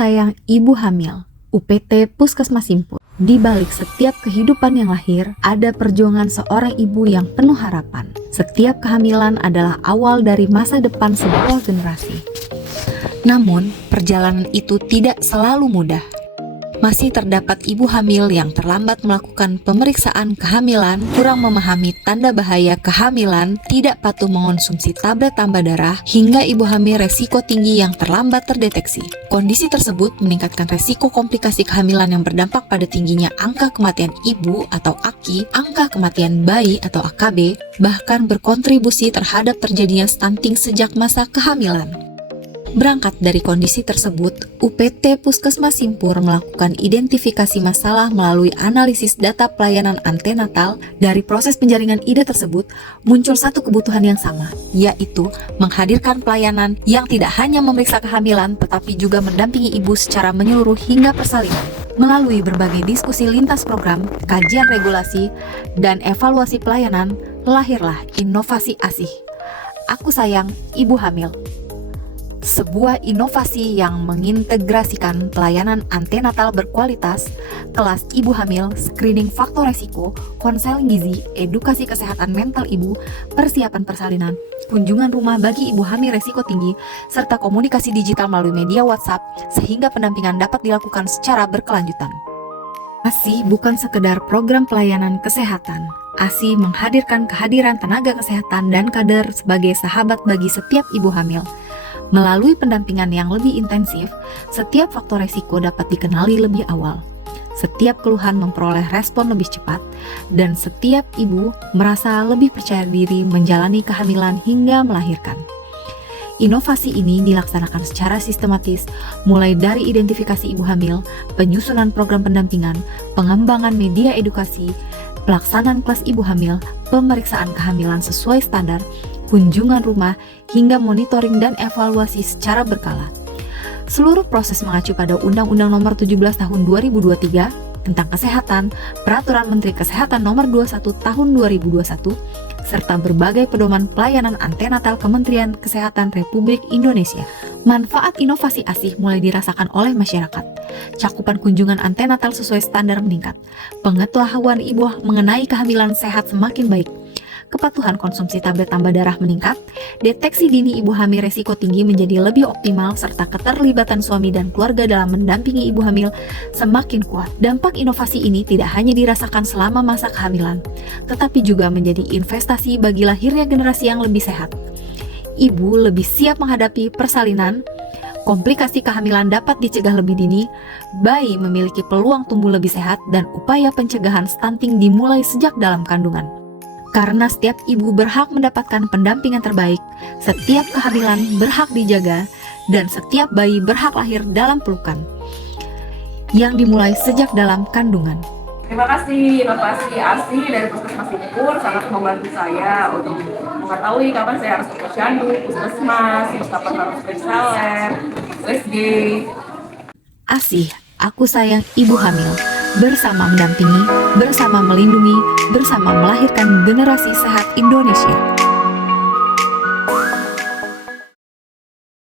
sayang ibu hamil, UPT Puskesmas Simpur. Di balik setiap kehidupan yang lahir, ada perjuangan seorang ibu yang penuh harapan. Setiap kehamilan adalah awal dari masa depan sebuah generasi. Namun, perjalanan itu tidak selalu mudah. Masih terdapat ibu hamil yang terlambat melakukan pemeriksaan kehamilan, kurang memahami tanda bahaya kehamilan, tidak patuh mengonsumsi tablet tambah darah, hingga ibu hamil resiko tinggi yang terlambat terdeteksi. Kondisi tersebut meningkatkan resiko komplikasi kehamilan yang berdampak pada tingginya angka kematian ibu atau AKI, angka kematian bayi atau AKB, bahkan berkontribusi terhadap terjadinya stunting sejak masa kehamilan. Berangkat dari kondisi tersebut, UPT Puskesmas Simpur melakukan identifikasi masalah melalui analisis data pelayanan antenatal. Dari proses penjaringan ide tersebut, muncul satu kebutuhan yang sama, yaitu menghadirkan pelayanan yang tidak hanya memeriksa kehamilan, tetapi juga mendampingi ibu secara menyeluruh hingga persalinan. Melalui berbagai diskusi lintas program, kajian regulasi, dan evaluasi pelayanan, lahirlah inovasi ASIH. Aku sayang ibu hamil. Sebuah inovasi yang mengintegrasikan pelayanan antenatal berkualitas, kelas ibu hamil, screening faktor resiko, konseling gizi, edukasi kesehatan mental ibu, persiapan persalinan, kunjungan rumah bagi ibu hamil resiko tinggi, serta komunikasi digital melalui media WhatsApp, sehingga pendampingan dapat dilakukan secara berkelanjutan. ASIH bukan sekedar program pelayanan kesehatan. ASIH menghadirkan kehadiran tenaga kesehatan dan kader sebagai sahabat bagi setiap ibu hamil. Melalui pendampingan yang lebih intensif, setiap faktor resiko dapat dikenali lebih awal. Setiap keluhan memperoleh respon lebih cepat, dan setiap ibu merasa lebih percaya diri menjalani kehamilan hingga melahirkan. Inovasi ini dilaksanakan secara sistematis, mulai dari identifikasi ibu hamil, penyusunan program pendampingan, pengembangan media edukasi, pelaksanaan kelas ibu hamil, pemeriksaan kehamilan sesuai standar, kunjungan rumah, hingga monitoring dan evaluasi secara berkala. Seluruh proses mengacu pada Undang-Undang Nomor 17 Tahun 2023 tentang Kesehatan, Peraturan Menteri Kesehatan Nomor 21 Tahun 2021, serta berbagai pedoman pelayanan antenatal Kementerian Kesehatan Republik Indonesia. Manfaat inovasi ASIH mulai dirasakan oleh masyarakat. Cakupan kunjungan antenatal sesuai standar meningkat. Pengetahuan ibu mengenai kehamilan sehat semakin baik. Kepatuhan konsumsi tablet tambah darah meningkat, deteksi dini ibu hamil resiko tinggi menjadi lebih optimal, serta keterlibatan suami dan keluarga dalam mendampingi ibu hamil semakin kuat. Dampak inovasi ini tidak hanya dirasakan selama masa kehamilan, tetapi juga menjadi investasi bagi lahirnya generasi yang lebih sehat. Ibu lebih siap menghadapi persalinan, komplikasi kehamilan dapat dicegah lebih dini, bayi memiliki peluang tumbuh lebih sehat, dan upaya pencegahan stunting dimulai sejak dalam kandungan. Karena setiap ibu berhak mendapatkan pendampingan terbaik, setiap kehamilan berhak dijaga, dan setiap bayi berhak lahir dalam pelukan yang dimulai sejak dalam kandungan. Terima kasih inovasi ASIH dari Puskesmas Simpur sangat membantu saya untuk mengetahui kapan saya harus ke posyandu, puskesmas, kapan harus periksa lab, USG. ASIH, aku sayang ibu hamil. Bersama mendampingi, bersama melindungi, bersama melahirkan generasi sehat Indonesia.